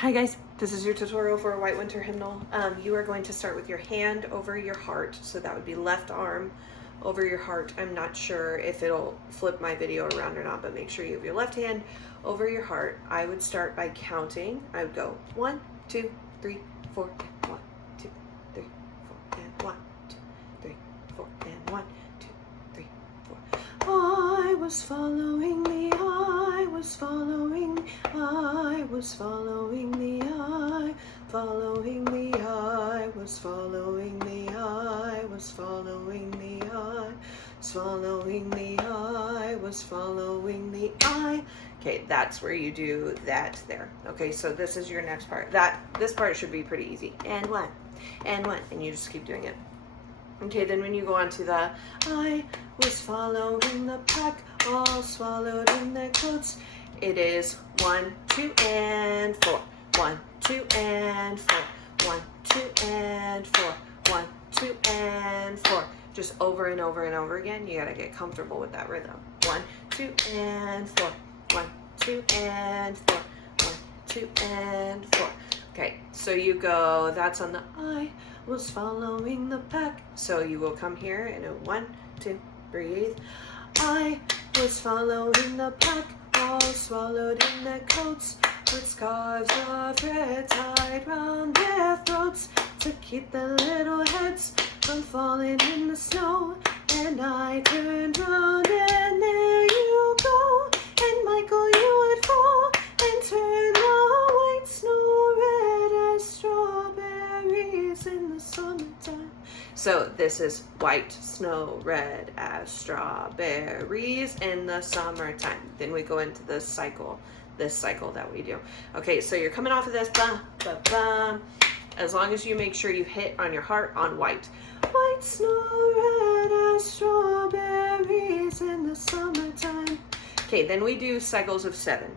Hi guys, this is your tutorial for a White Winter Hymnal. You are going to start with your hand over your heart, so that would be left arm over your heart. I'm not sure if it'll flip my video around or not, but make sure you have your left hand over your heart. I would start by counting. I would go 1, 2, 3, 4, and 1, 2, 3, 4, and 1, 2, 3, 4, and 1, 2, 3, 4. I was following the eye, was following, I was following the eye, following the eye, was following the eye, was following the eye, was following the eye, was following the eye. Okay, that's where you do that there. Okay, so this is your next part. This part should be pretty easy. And one, and you just keep doing it. Okay, then when you go on to the I was following the pack, all swallowed in their coats, it is 1, 2, and 4. 1, 2, and 4. 1, 2, and 4. 1, 2, and 4. Just over and over and over again. You gotta get comfortable with that rhythm. 1, 2, and 4. 1, 2, and 4. 1, 2, and 4. Okay, so you go, that's on the I was following the pack. So you will come here and a 1, 2, breathe. I was following the pack, all swallowed in their coats, with scarves of red tied round their throats to keep their little heads from falling in the snow. And I turned round and there you go, and Michael, you would fall and turn the white snow red as strawberries in the summertime. So this is white snow red as strawberries in the summertime. Then we go into this cycle that we do. Okay, so you're coming off of this, bum, bum, bum. As long as you make sure you hit on your heart on white. White snow red as strawberries in the summertime. Okay, then we do cycles of 7.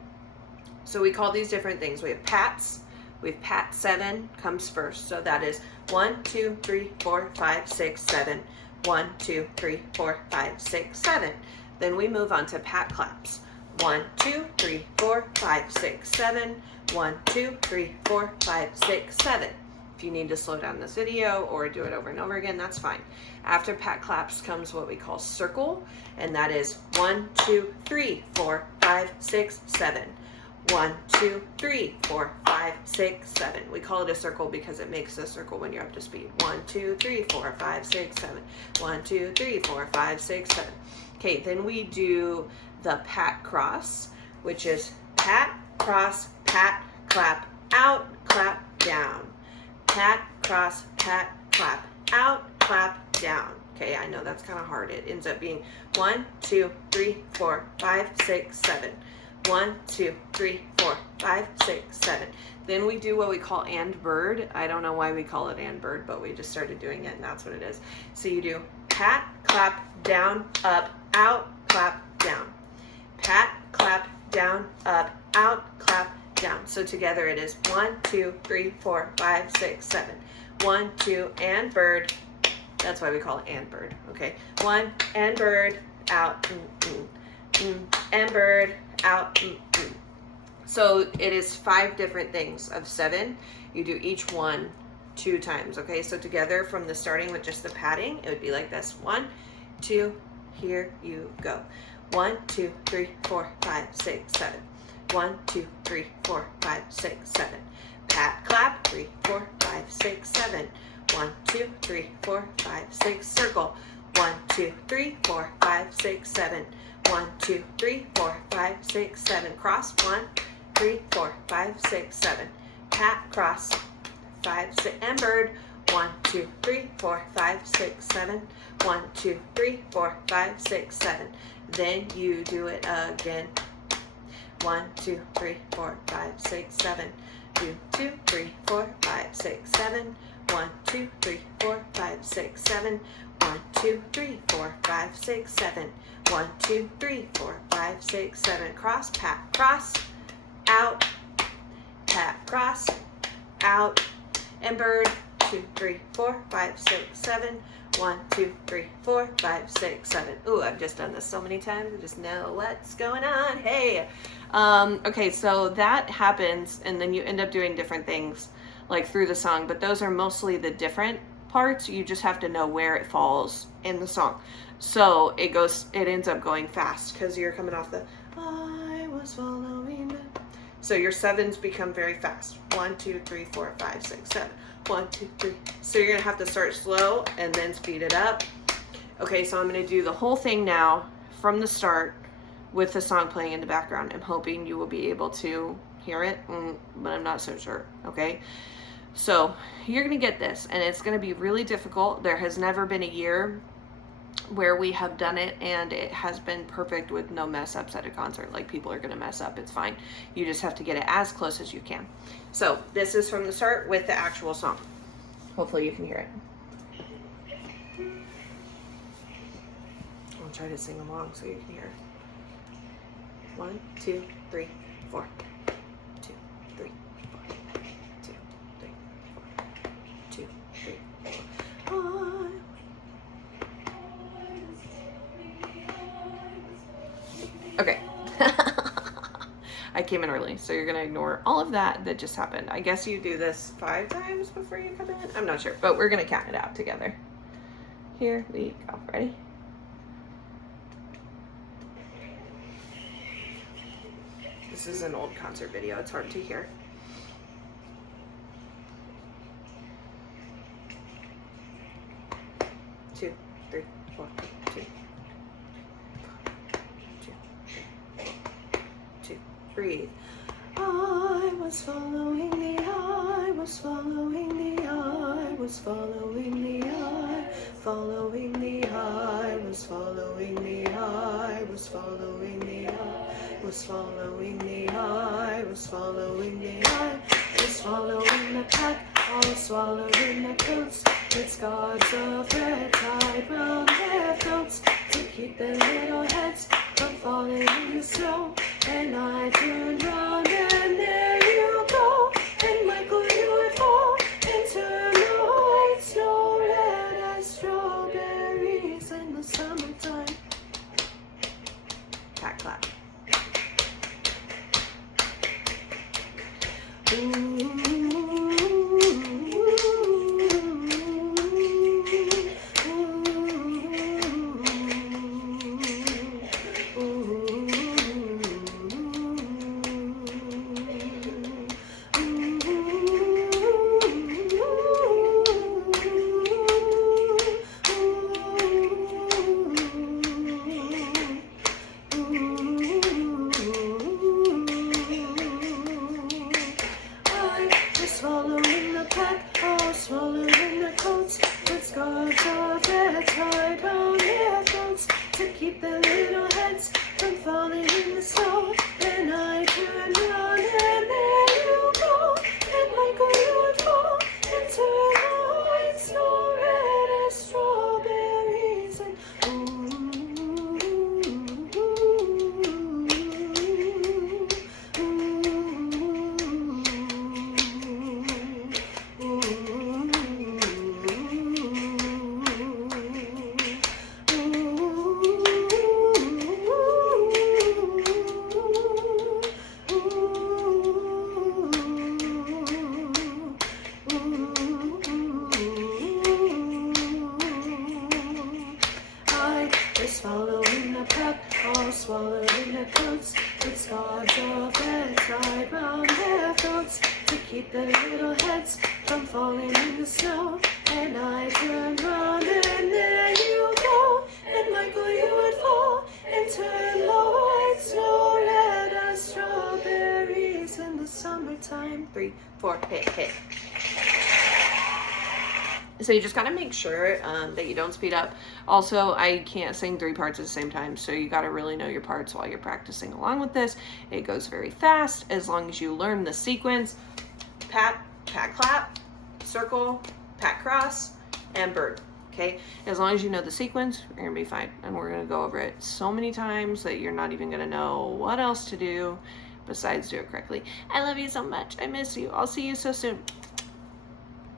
So we call these different things. We have pats. We have pat 7 comes first. So that is 1, 2, 3, 4, 5, 6, 7. 1, 2, 3, 4, 5, 6, 7. Then we move on to pat claps. 1, 2, 3, 4, 5, 6, 7. 1, 2, 3, 4, 5, 6, 7. If you need to slow down this video or do it over and over again, that's fine. After pat claps comes what we call circle, and that is 1, 2, 3, 4, 5, 6, 7. 1, 2, 3, 4, 5, 6, 7. We call it a circle because it makes a circle when you're up to speed. 1, 2, 3, 4, 5, 6, 7. 1, 2, 3, 4, 5, 6, 7. Okay, then we do the pat cross, which is pat, cross, pat, clap, out, clap, down. Pat, cross, pat, clap, out, clap, down. Okay, I know that's kind of hard. It ends up being 1, 2, 3, 4, 5, 6, 7. 1, 2, 3, 4, 5, 6, 7. Then we do what we call and bird. I don't know why we call it and bird, but we just started doing it and that's what it is. So you do pat, clap, down, up, out, clap, down. Pat, clap, down, up, out, clap, down. So together it is 1, 2, 3, 4, 5, 6, 7. 1, 2, and bird. That's why we call it and bird. Okay. 1, and bird, out, and bird, out. So it is 5 different things of 7. You do each one 2 times. Okay. So together from the starting with just the patting, it would be like this. 1, 2, here you go. 1, 2, 3, 4, 5, 6, 7. 1, 2, 3, 4, 5, 6, 7. Pat, clap, 3, 4, 5, 6, 7. 1, 2, 3, 4, 5, 6, circle. 1, 2, 3, 4, 5, 6, 7. 1, 2, 3, 4, 5, 6, 7. Cross. 1, 3, 4, 5, 6, 7. Pat, cross. 5, 6, and bird. 1, 2, 3, 4, 5, 6, 7. 1, 2, 3, 4, 5, 6, 7. Then you do it again. 1, 2, 3, 4, 5, 6, 7. 2, 2, 3, 4, 5, 6, 7. 1, 2, 3, 4, 5, 6, 7. 1, 2, 3, 4, 5, 6, 7. 1, 2, 3, 4, 5, 6, 7. Cross, pat, cross, out, pat, cross, out, and bird. 2, 3, 4, 5, 6, 7. 1, 2, 3, 4, 5, 6, 7. Ooh, I've just done this so many times. I just know what's going on. Hey, Okay, so that happens, and then you end up doing different things like through the song, but those are mostly the different parts. You just have to know where it falls in the song. So it ends up going fast because you're coming off the I was following the. So your sevens become very fast. 1, 2, 3, 4, 5, 6, 7. 1, 2, 3. So you're gonna have to start slow and then speed it up. Okay, so I'm gonna do the whole thing now from the start with the song playing in the background. I'm hoping you will be able to hear it, but I'm not so sure, okay? So you're gonna get this, and it's gonna be really difficult. There has never been a year where we have done it and it has been perfect with no mess ups at a concert. Like, people are gonna mess up, it's fine. You just have to get it as close as you can. So this is from the start with the actual song. Hopefully you can hear it. I'll try to sing along so you can hear. 1, 2, 3, 4. 2, 3, 4. 2, 3, 4. 2, 3, 4. Okay. I came in early, so you're gonna ignore all of that just happened. I guess you do this 5 times before you come in. I'm not sure, but we're gonna count it out together. Here we go. Ready? This is an old concert video. It's hard to hear. Two, 3, 4, 2. 2, breathe. I was following the eye, was following the eye, was following the eye, following the eye, was following the eye, was following the eye, was following the eye, was following the eye, was following the pack, all swallowed in the coats. It's God's of red tied round their throats to keep their little heads from falling in the snow. And I turned round and there you go. And Michael, you would fall into the white snow, red as strawberries in the summertime. Cat clap. Swallowing the pack, all swallowed in the coats, with scarves of red tied round their throats to keep their little heads from falling in the snow. And I turned around and there you go. And Michael, you would fall into the white snow, red as strawberries. Swallowing the pack, all swallowed in the coats, with scarves of red tied round their throats to keep their little heads from falling in the snow. And I turned round and there you go. And Michael, you would fall into the white snow, red as strawberries in the summertime. 3, 4, hit, hit. So you just gotta make sure that you don't speed up. Also, I can't sing 3 parts at the same time, so you gotta really know your parts while you're practicing along with this. It goes very fast as long as you learn the sequence. Pat, pat, clap, circle, pat, cross, and bird. Okay, as long as you know the sequence, you're gonna be fine. And we're gonna go over it so many times that you're not even gonna know what else to do besides do it correctly. I love you so much. I miss you. I'll see you so soon.